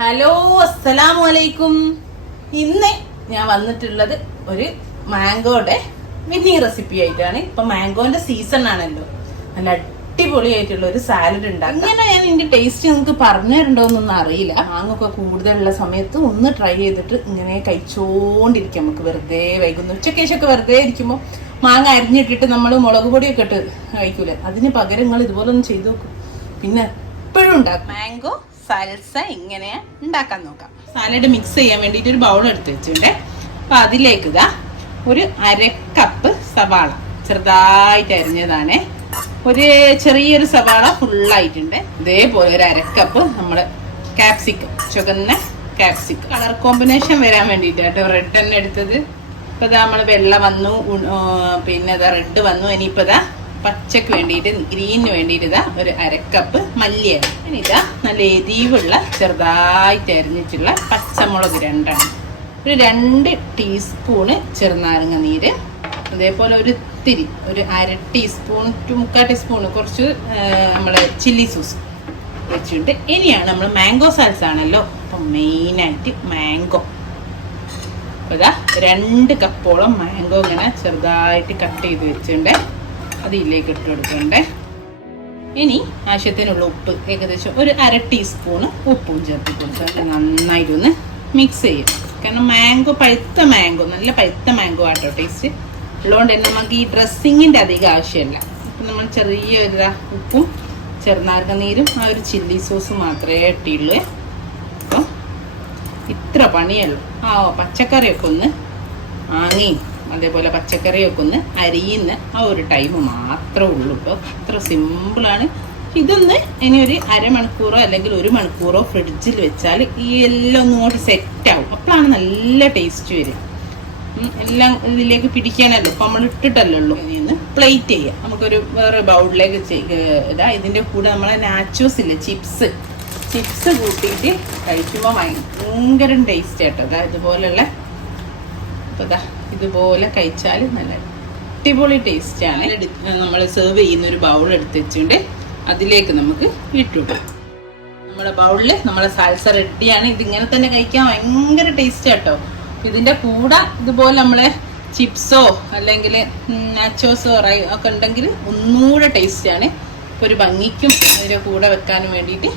Hello, അസ്സലാമു അലൈക്കും. ഇന്ന് ഞാൻ വന്നിട്ടുള്ളത് ഒരു മാംഗോയുടെ മിനി റെസിപ്പി ആയിട്ടാണ്. ഇപ്പൊ മാംഗോന്റെ സീസൺ ആണല്ലോ. നല്ല അടിപൊളിയായിട്ടുള്ള ഒരു സാലഡ് ഉണ്ടാകും. ഇങ്ങനെ ഞാൻ ഇതിന്റെ ടേസ്റ്റ് നിങ്ങൾക്ക് പറഞ്ഞു തരണ്ടോന്നൊന്നും അറിയില്ല. മാങ്ങൊക്കെ കൂടുതലുള്ള സമയത്ത് ഒന്ന് ട്രൈ ചെയ്തിട്ട് ഇങ്ങനെ കഴിച്ചോണ്ടിരിക്കാം. നമുക്ക് വെറുതെ വൈകുന്നു ഉച്ചക്കേശൊക്കെ വെറുതെ ഇരിക്കുമ്പോൾ മാങ്ങ അരിഞ്ഞിട്ടിട്ട് നമ്മൾ മുളക് പൊടിയൊക്കെ ഇട്ട് കഴിക്കൂലേ, അതിന് പകരം നിങ്ങൾ ഇതുപോലെ ഒന്ന് ചെയ്ത് നോക്കും. പിന്നെ എപ്പോഴും ഉണ്ടാക്കും. മാംഗോ സൽസ എങ്ങനെയാ ഉണ്ടാക്കാൻ നോക്കാം. സാലഡ് മിക്സ് ചെയ്യാൻ വേണ്ടിയിട്ട് ഒരു ബൗൾ എടുത്ത് വെച്ചിട്ടുണ്ട്. അപ്പൊ അതിലേക്ക് ഇതാ ഒരു 1/2 കപ്പ് സവാള ചെറുതായിട്ട് അരിഞ്ഞതാണ്. ഒരു ചെറിയൊരു സവാള ഫുള്ളായിട്ടുണ്ട്. ഇതേപോലെ ഒരു 1/2 കപ്പ് നമ്മള് ക്യാപ്സിക്കം, ചുവന്ന ക്യാപ്സിക്കം. കളർ കോമ്പിനേഷൻ വരാൻ വേണ്ടിയിട്ടാട്ടോ റെഡ് തന്നെ എടുത്തത്. ഇപ്പൊ ഇതാ നമ്മള് വെള്ള വന്നു, പിന്നെ ഇതാ റെഡ് വന്നു. ഇനിയിപ്പോ ഇതാ പച്ചക്ക് വേണ്ടിയിട്ട് ഗ്രീനിന് വേണ്ടിയിട്ട് ഇതാ ഒരു 1/2 കപ്പ് മല്ലിയാണ്. ഇനിതാ നല്ല എരിവുള്ള ചെറുതായിട്ട് അരിഞ്ഞിട്ടുള്ള പച്ചമുളക് 2 ഒരു 2 ടീസ്പൂണ് ചെറുനാരങ്ങ നീര്, അതേപോലെ ഒരു ഇത്തിരി ഒരു 1/2 ടീസ്പൂൺ ടു 3/4 ടീസ്പൂണ് കുറച്ച് നമ്മള് ചില്ലി സോസ് വെച്ചിട്ടുണ്ട്. ഇനിയാണ് നമ്മൾ മാംഗോ സാൽസ ആണല്ലോ, അപ്പൊ മെയിനായിട്ട് മാംഗോ. അപ്പൊ ഇതാ 2 കപ്പോളം മാംഗോ ഇങ്ങനെ ചെറുതായിട്ട് കട്ട് ചെയ്ത് വെച്ചിട്ടുണ്ട്. അത് ഇതിലേക്ക് ഇട്ട് കൊടുക്കണ്ടേ. ഇനി ആവശ്യത്തിനുള്ള ഉപ്പ്, ഏകദേശം ഒരു 1/2 ടീസ്പൂണ് ഉപ്പും ചേർത്ത് കൊടുത്തിട്ട് നന്നായിട്ടൊന്ന് മിക്സ് ചെയ്യും. കാരണം മാംഗോ പഴുത്ത മാംഗോ, നല്ല പഴുത്ത മാംഗോ ആട്ടോ ടേസ്റ്റ് ഉള്ളതുകൊണ്ട് തന്നെ നമുക്ക് ഈ ഡ്രസ്സിങ്ങിൻ്റെ അധികം ആവശ്യമില്ല. അപ്പം നമ്മൾ ചെറിയൊരു ഉപ്പും ചെറുനാരങ്ങ നീരും ആ ഒരു ചില്ലി സോസ് മാത്രമേ ഇട്ടുള്ളൂ. അപ്പം ഇത്ര പണിയുള്ളൂ. പച്ചക്കറിയൊക്കെ ഒന്ന് ആങ്ങിയും അതേപോലെ പച്ചക്കറിയൊക്കെ ഒന്ന് അരിയുന്ന ആ ഒരു ടൈം മാത്രമേ ഉള്ളൂ കേട്ടോ. അത്ര സിമ്പിളാണ്. ഇതൊന്ന് ഇനി ഒരു 1/2 മണിക്കൂറോ അല്ലെങ്കിൽ 1 മണിക്കൂറോ ഫ്രിഡ്ജിൽ വെച്ചാൽ ഈ എല്ലാം ഒന്നുകൂടി സെറ്റാവും. അപ്പോഴാണ് നല്ല ടേസ്റ്റ് വരും. എല്ലാം ഇതിലേക്ക് പിടിക്കാനല്ലോ ഇപ്പം നമ്മൾ ഇട്ടിട്ടല്ലോ ഉള്ളൂ. ഇനി ഒന്ന് പ്ലേറ്റ് ചെയ്യാം. നമുക്കൊരു വേറെ ബൗളിലേക്ക് ഇതാ. ഇതിൻ്റെ കൂടെ നമ്മളെ നാച്ചോസ് ഇല്ലേ, ചിപ്സ് കൂട്ടിയിട്ട് കഴിക്കുമ്പോൾ ഭയങ്കര ടേസ്റ്റ് ആട്ടോ. അതാ ഇതുപോലുള്ള, അപ്പോൾ ഇതാ ഇതുപോലെ കഴിച്ചാൽ നല്ല അടിപൊളി ടേസ്റ്റാണ്. നമ്മൾ സെർവ് ചെയ്യുന്ന ഒരു ബൗൾ എടുത്ത് വെച്ചിട്ടുണ്ട്. അതിലേക്ക് നമുക്ക് ഇട്ടിടാം. നമ്മുടെ ബൗളിൽ നമ്മളെ സാൽസ റെഡിയാണ്. ഇതിങ്ങനെ തന്നെ കഴിക്കാൻ ഭയങ്കര ടേസ്റ്റ് കേട്ടോ. ഇതിൻ്റെ കൂടെ ഇതുപോലെ നമ്മളെ ചിപ്സോ അല്ലെങ്കിൽ നാച്ചോസോ ഒക്കെ ഉണ്ടെങ്കിൽ ഒന്നുകൂടെ ടേസ്റ്റാണ്. ഇപ്പോൾ ഒരു ഭംഗിക്കും അതിൻ്റെ കൂടെ വെക്കാനും വേണ്ടിയിട്ട്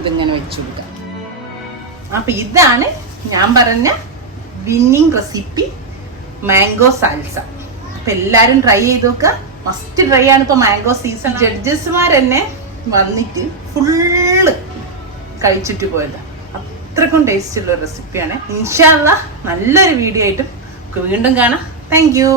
ഇതിങ്ങനെ വെച്ചു കൊടുക്കാം. അപ്പം ഇതാണ് ഞാൻ പറഞ്ഞ വിന്നിങ് റെസിപ്പി മാംഗോ സാൽസ. അപ്പൊ എല്ലാരും ട്രൈ ചെയ്ത് നോക്കുക. മസ്റ്റ് ട്രൈ ആണ്. ഇപ്പൊ മാംഗോ സീസൺ. ജഡ്ജസ്മാർ തന്നെ വന്നിട്ട് ഫുള്ള് കഴിച്ചിട്ട് പോയത്. അത്രക്കും ടേസ്റ്റ് ഉള്ള റെസിപ്പിയാണ്. ഇൻഷാ അല്ലാഹ് നല്ലൊരു വീഡിയോ ആയിട്ടും വീണ്ടും കാണാം. Thank you.